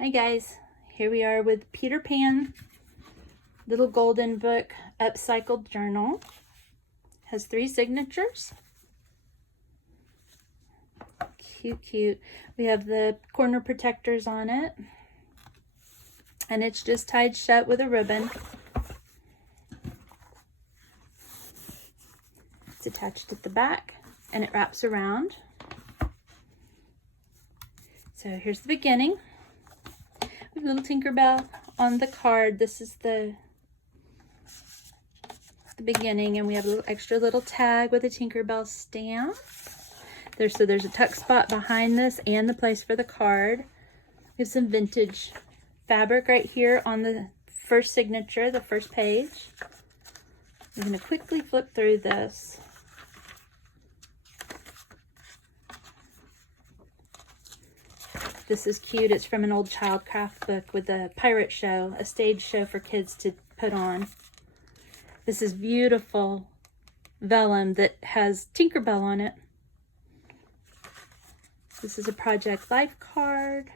Hi guys, here we are with Peter Pan, little golden book, upcycled journal. Has 3 signatures. Cute. We have the corner protectors on it. And it's just tied shut with a ribbon. It's attached at the back and it wraps around. So here's the beginning. We have a little Tinkerbell on the card. This is the beginning, and we have a little extra little tag with a Tinkerbell stamp. So there's a tuck spot behind this and the place for the card. We have some vintage fabric right here on the first signature, the first page. I'm going to quickly flip through this. This is cute. It's from an old childcraft book with a pirate show, a stage show for kids to put on. This is beautiful vellum that has Tinkerbell on it. This is a Project Life card.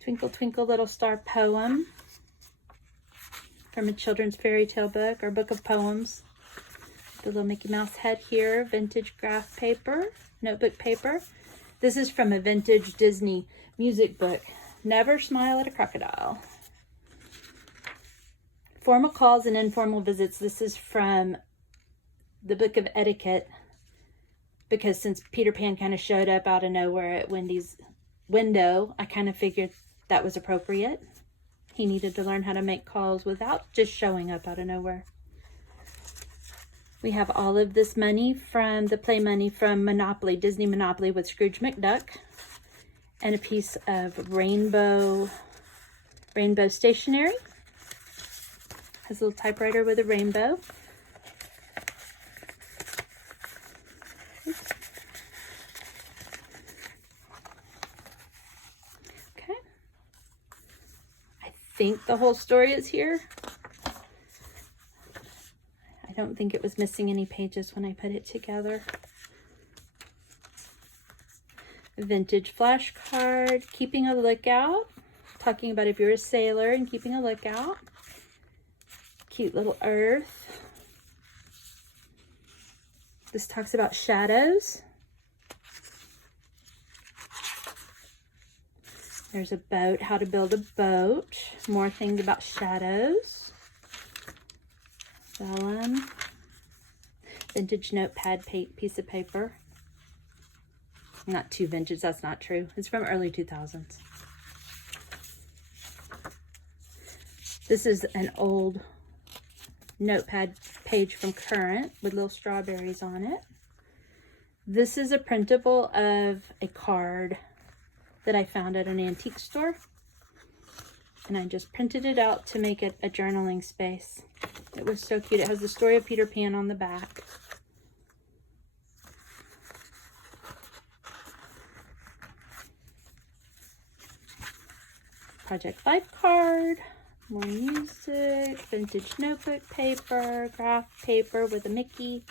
Twinkle Twinkle Little Star poem from a children's fairy tale book or book of poems. The little Mickey Mouse head here. Vintage graph paper, notebook paper. This is from a vintage Disney music book, Never Smile at a Crocodile. Formal calls and informal visits. This is from the Book of Etiquette, because since Peter Pan kind of showed up out of nowhere at Wendy's window, I kind of figured that was appropriate. He needed to learn how to make calls without just showing up out of nowhere. We have all of this money from the play money from Monopoly, Disney Monopoly with Scrooge McDuck, and a piece of rainbow stationery. Has a little typewriter with a rainbow. Okay. I think the whole story is here. I don't think it was missing any pages when I put it together. A vintage flashcard, keeping a lookout, talking about if you're a sailor and keeping a lookout. Cute little earth. This talks about shadows. There's a boat, how to build a boat. More things about shadows. Vellum. Vintage notepad piece of paper. Not too vintage, that's not true. It's from early 2000s. This is an old notepad page from Current with little strawberries on it. This is a printable of a card that I found at an antique store. And I just printed it out to make it a journaling space. It was so cute. It has the story of Peter Pan on the back. Project Life card. More music. Vintage notebook paper. Graph paper with a Mickey.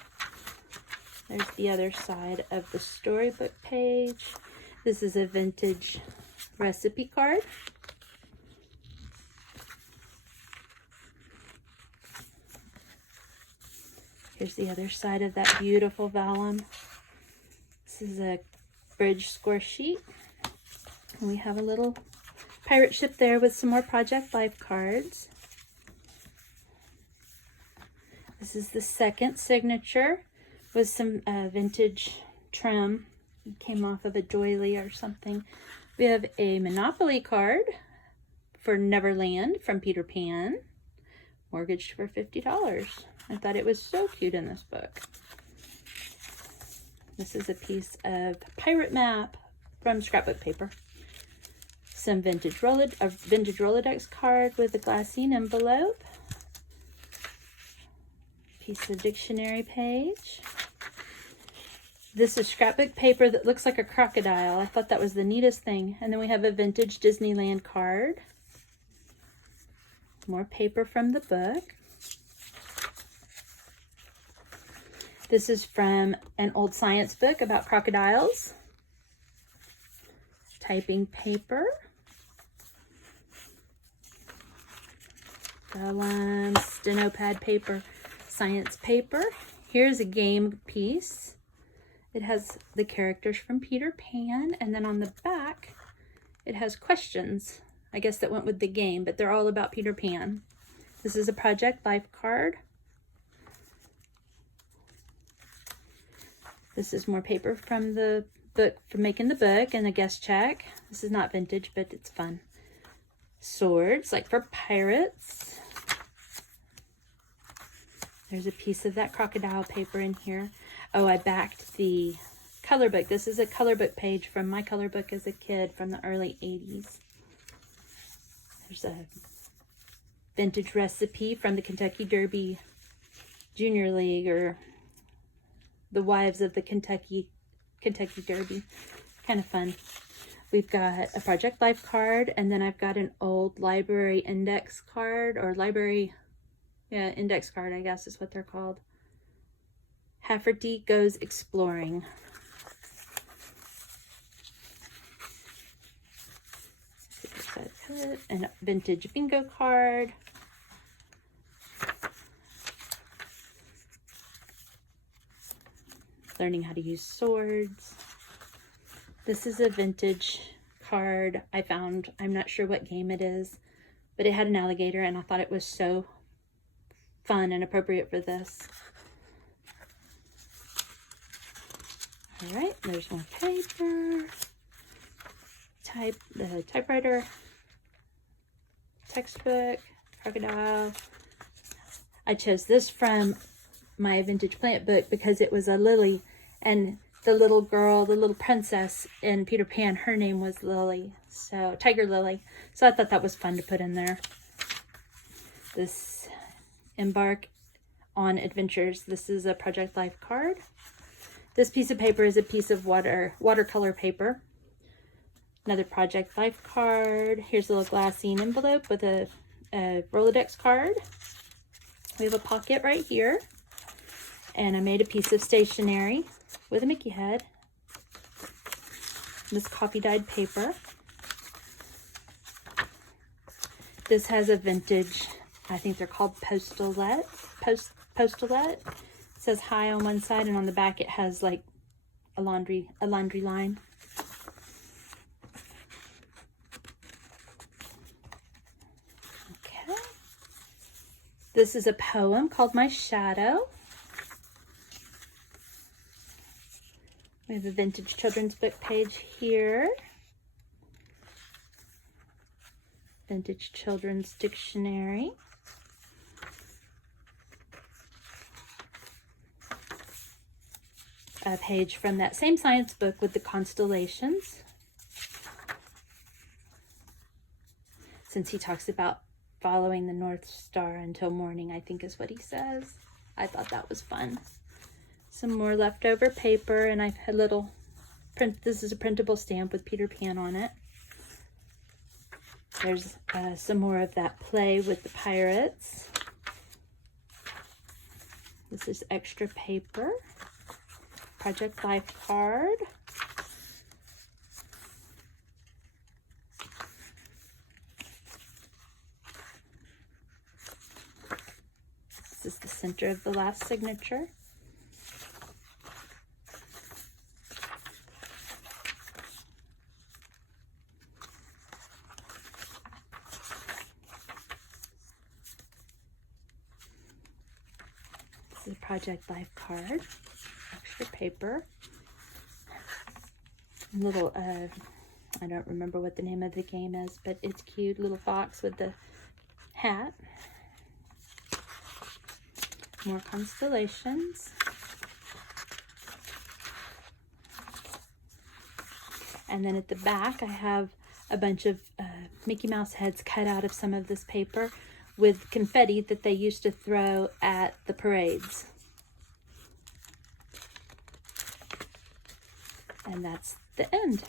There's the other side of the storybook page. This is a vintage recipe card. Here's the other side of that beautiful vellum. This is a bridge score sheet. And we have a little pirate ship there with some more Project Life cards. This is the second signature with some vintage trim. It came off of a doily or something. We have a Monopoly card for Neverland from Peter Pan. Mortgaged for $50. I thought it was so cute in this book. This is a piece of pirate map from scrapbook paper. Some vintage Rolodex card with a glassine envelope. Piece of dictionary page. This is scrapbook paper that looks like a crocodile. I thought that was the neatest thing. And then we have a vintage Disneyland card. More paper from the book. This is from an old science book about crocodiles. typing paper, vellum, steno pad paper, science paper. Here's a game piece. It has the characters from Peter Pan, and then on the back it has questions, I guess, that went with the game, but they're all about Peter Pan. This is a Project Life card. This is more paper from the book, for making the book, and a guest check. This is not vintage, but it's fun. Swords, like for pirates. There's a piece of that crocodile paper in here. Oh, I backed the color book. This is a color book page from my color book as a kid from the early 80s. There's a vintage recipe from the Kentucky Derby Junior League, or the wives of the Kentucky Derby. Kind of fun. We've got a Project Life card, and then I've got an old library index card, or library, yeah, index card, I guess is what they're called. Hafferty Goes Exploring. And a vintage bingo card. Learning how to use swords. This is a vintage card I found. I'm not sure what game it is, but it had an alligator, and I thought it was so fun and appropriate for this. All right, there's more paper. The typewriter, textbook, crocodile. I chose this from my vintage plant book because it was a lily, and the little girl, the little princess in Peter Pan, her name was Lily, so Tiger Lily. So I thought that was fun to put in there. This Embark on Adventures. This is a Project Life card. This piece of paper is a piece of watercolor paper. Another Project Life card. Here's a little glassine envelope with a Rolodex card. We have a pocket right here. And I made a piece of stationery with a Mickey head. This coffee dyed paper. This has a vintage, I think they're called postalet. It says hi on one side, and on the back it has like a laundry line. Okay. This is a poem called My Shadow. We have a vintage children's book page here. Vintage children's dictionary. A page from that same science book with the constellations. Since he talks about following the North Star until morning, I think is what he says. I thought that was fun. Some more leftover paper, and I've had little print. This is a printable stamp with Peter Pan on it. There's some more of that play with the pirates. This is extra paper. Project Life card. This is the center of the last signature. This is a Project Life card. Extra paper. Little, I don't remember what the name of the game is, but it's cute. Little fox with the hat. More constellations. And then at the back, I have a bunch of Mickey Mouse heads cut out of some of this paper with confetti that they used to throw at the parades. And that's the end.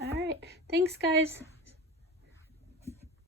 All right. Thanks, guys.